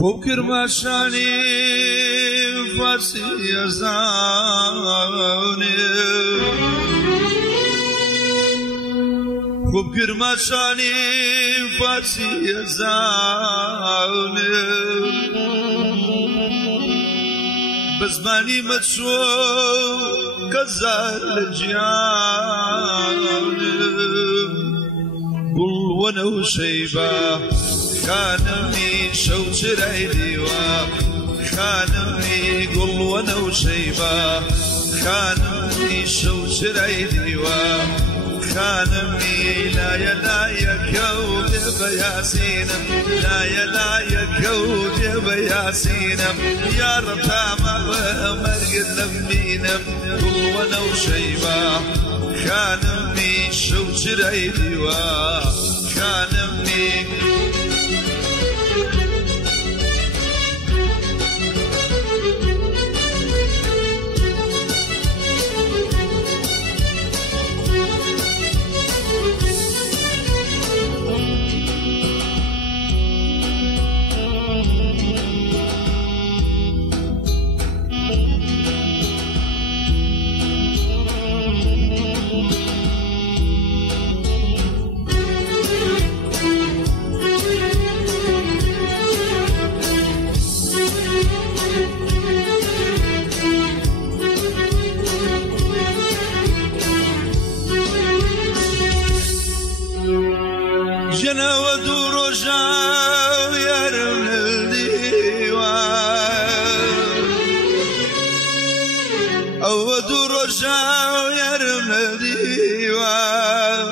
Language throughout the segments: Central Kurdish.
خوب ما شانی فارسی ازانی خوب ما شانی فارسی ازانی بزمانی مچو کزال لجیانی قل ونو شیبا خانمي شوشر عيديوا خانمي قل ونو شيبا خانمي شوشر عيديوا خانمي لا يلا يكود بياسينم لا يلا يكود بياسينم يا رب ما مرقد لمينم قل ونو شيبا خانمي شوشر عيديوا خانمي جنا ودور وجاو يرم الديوان أو ودور وجاو يرم الديوان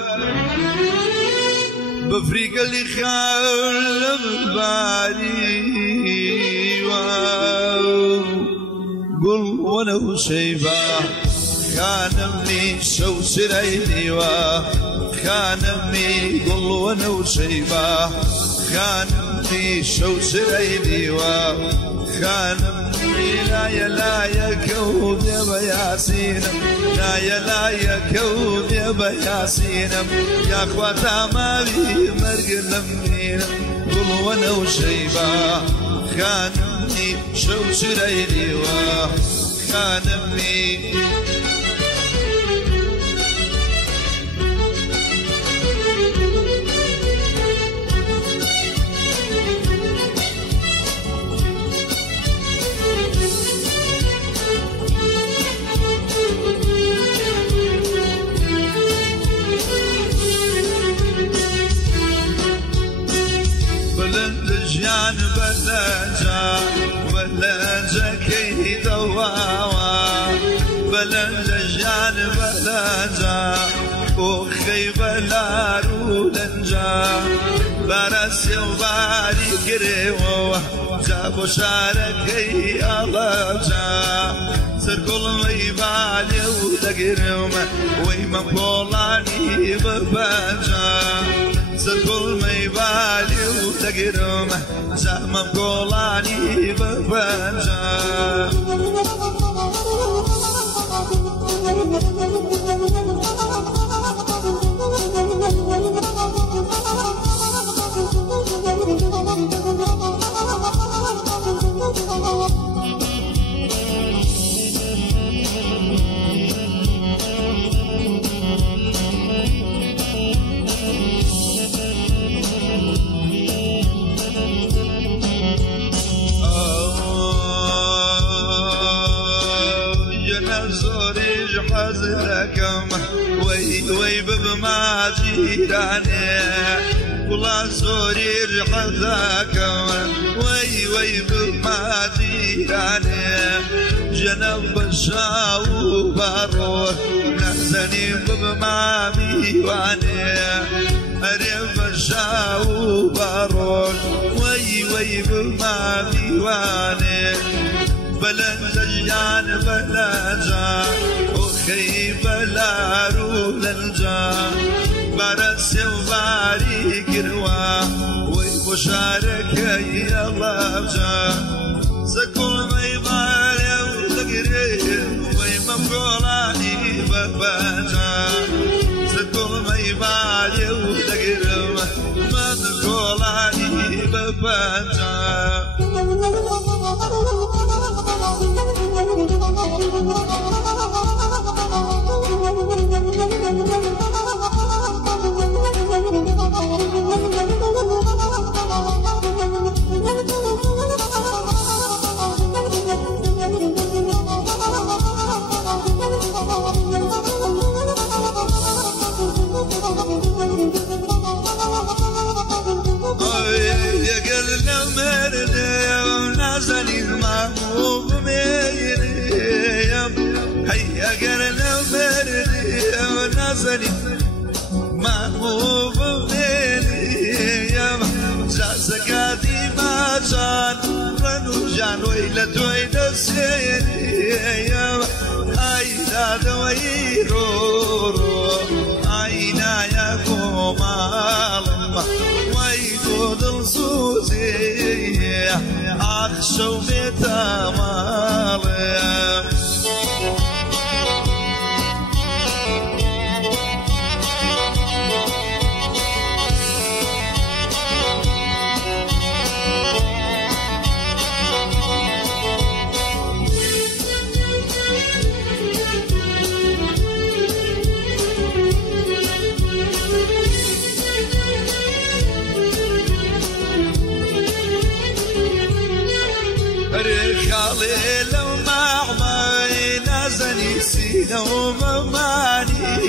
بفريق اللي خال بباري قل ونو شيبا خانمني شوشر عيديوا خانمني قل ونو شيبا خانمني شوشر عيديوا خانمني لا يلا يكود يا بياسينم لا يلا يكود يا بياسينم يا اخواتا ما بي مرق لمينم قل ونو شيبا خانمني شوشر عيديوا خانمني بلنجان بلنجا بلنجا كي دواوا بلنجان بلنجا وخي بلارو لنجا برسي وباري كريو جابو شاركي الله جا سرقل ميبالي ودقرم ويما بولاني ببنجا سرقل ميبالي ودقرم زعما بولاني ببنجا حزنكم وي بما جيراني والله سوري حزنكم وي بما جيراني جنب الشاو بروح نحزني بما ميواني أريف الشاو بروح وي بما ميواني بلنجان بلنجا وخي بلارو لنجا برسي وباري كروا ويبشارك يا الله جا سكول ما يبالي ولقري ويمبولاني ببجا سكول ما يبالي ولقري ما تقولاني ببجا ما هو بميلي يا زكاتي ما جان رنو جان ويلة ويلة سيري يا أينا دوي رو أينا يا كومال ويقود الصوزي أخشو بتمال رخالي لو معمي نازني سينا ومماني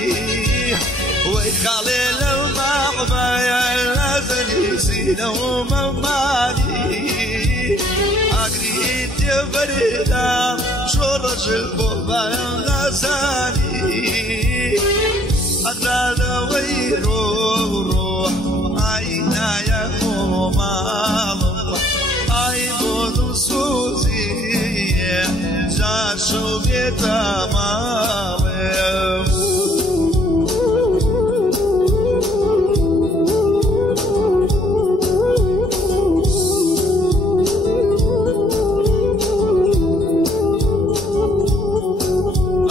ويخالي لو معمي نازني سينا ومماني أقريت يا بريدا شو رجل بوبا نازاني أقرال ويروح عينا يا ماما أي بود سوزي جاشو بيتمام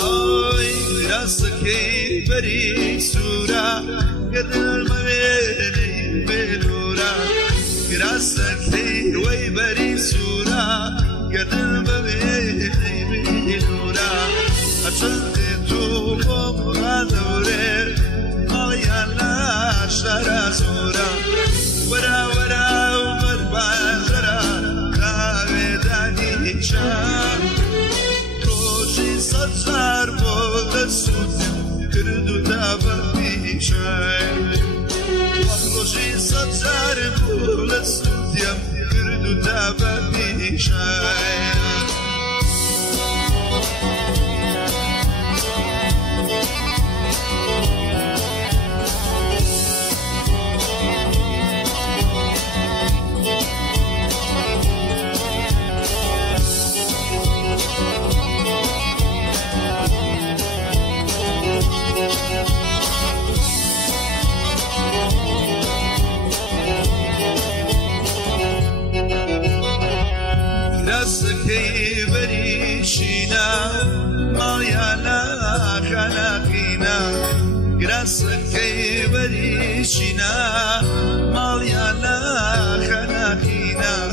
أي راسكي بري سورة قدر ما بيني بلورة راسكي ويبري سورة قدر ما بيني بلورة أشدتو بمرا دوري مليانا شرا سورة ورا ورا ومربع زرا داوي شان روشي صدر بود سوزم كردو دابا شان روشي صدر بود سوزم كردو دابا شان راسكي بريشينا مليانا خناقينا راسكي بريشينا مليانا خناقينا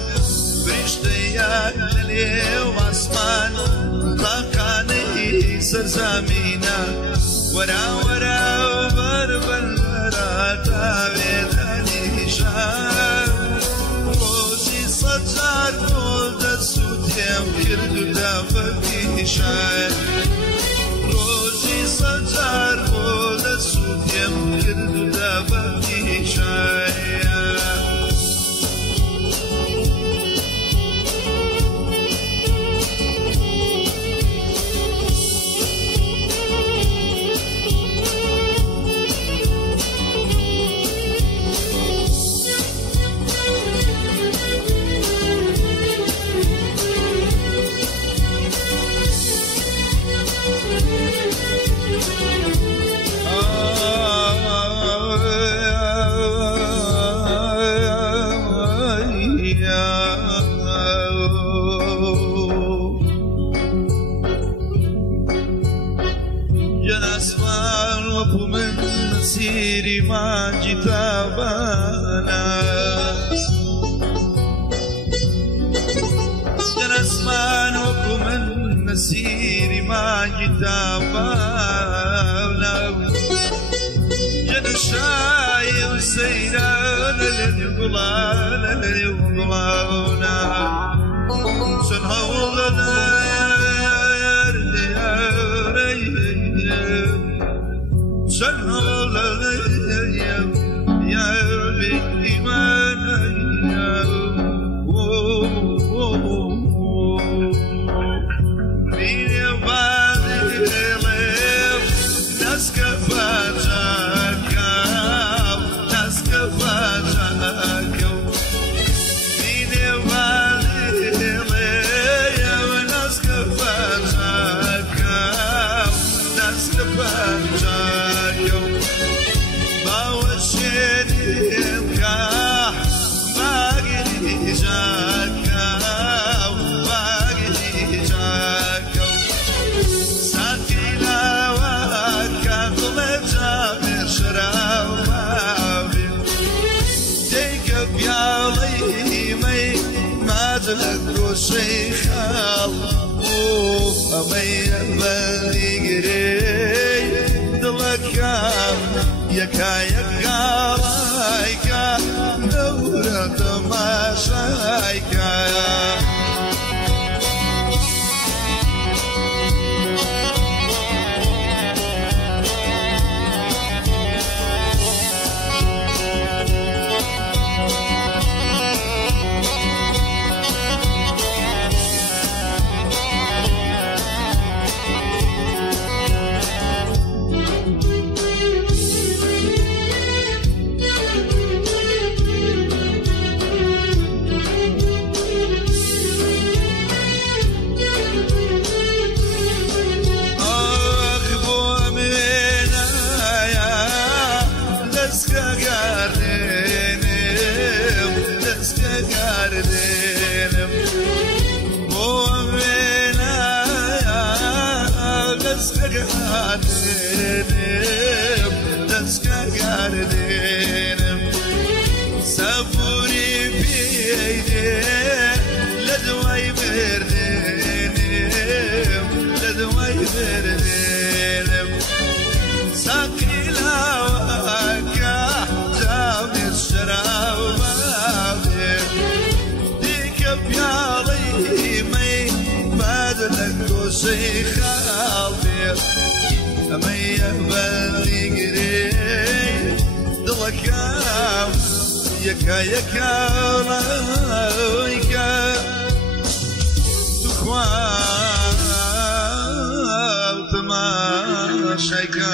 بريشتيا للي واسمان طاقاني سرزامينا ورا ورا وبربل ورا تاويداني شان روشي صدر بود سوتيم كردو دابا شان روشي صدر بود سوتيم كردو دابا شان سيري ما جتابانا جنسمان وكمن نسير كتابنا جنشاي وسيران للقلانا سنهولنا سنهولنا يا بالإيمان شيخ أمي بلغري دلكام يكا رايكا دورة ماشايكا سبوري بيدي لدواي بردينم لدواي بردينم ساقي لواكا جامي الشراب ديك بيالي مي بادلك وشيخ خالي أمي بلغري دلكام يكا رايكا تخوان تماشايكا